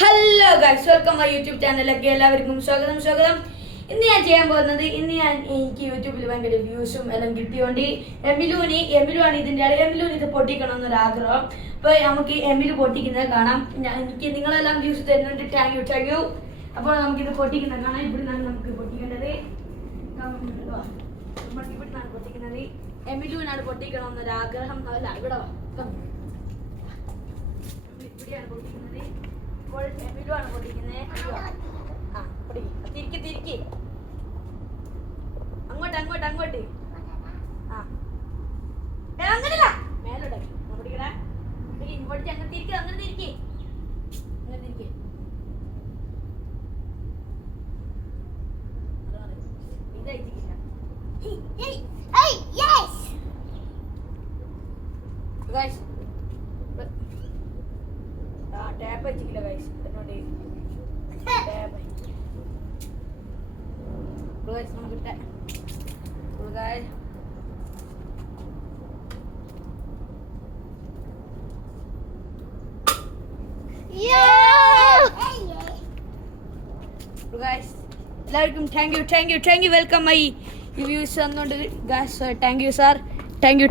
Hello guys, welcome my YouTube ചാനലിലേക്ക് എല്ലാവർക്കും സ്വാഗതം. ഇന്ന് ഞാൻ ചെയ്യാൻ പോകുന്നത് എനിക്ക് യൂട്യൂബിൽ ഭയങ്കര വ്യൂസും എല്ലാം കിട്ടിയോണ്ട് എമിലുവാണ് ഇതിൻ്റെ ആൾ. എമിലുവിന് ഇത് പൊട്ടിക്കണമെന്നൊരു ആഗ്രഹം. അപ്പോൾ നമുക്ക് എമിലു പൊട്ടിക്കുന്നത് കാണാം. എനിക്ക് നിങ്ങളെല്ലാം വ്യൂസ് തരുന്നുണ്ട്. Thank you. അപ്പോൾ നമുക്കിത് പൊട്ടിക്കുന്നത് കാണാം. ഇവിടെ നിന്നാണ് നമുക്ക് പൊട്ടിക്കേണ്ടത്. ഇവിടെ നിന്നാണ് പൊട്ടിക്കുന്നത്. എമിലുവിനാണ് പൊട്ടിക്കണമെന്നൊരു ആഗ്രഹം. അല്ല, ഇവിടെ ഇവിടെയാണ് പൊട്ടിക്കുന്നത്. ഇപ്പോൾ എമിലുവാണ് പൊട്ടിക്കുന്നത്. തിരിക്ക് അങ്ങോട്ട് അങ്ങനല്ല മേലോട്ട് പൊട്ടിക്കട. ഇങ്ങോട്ട് അങ്ങനെ തിരിക്ക് ടാപ്പ് വെച്ചിട്ടില്ല ഗൈസ്. എന്നോട് നമുക്ക് എല്ലാവർക്കും thank you welcome my views തന്നുകൊണ്ട് guys. Thank you sir. Thank U.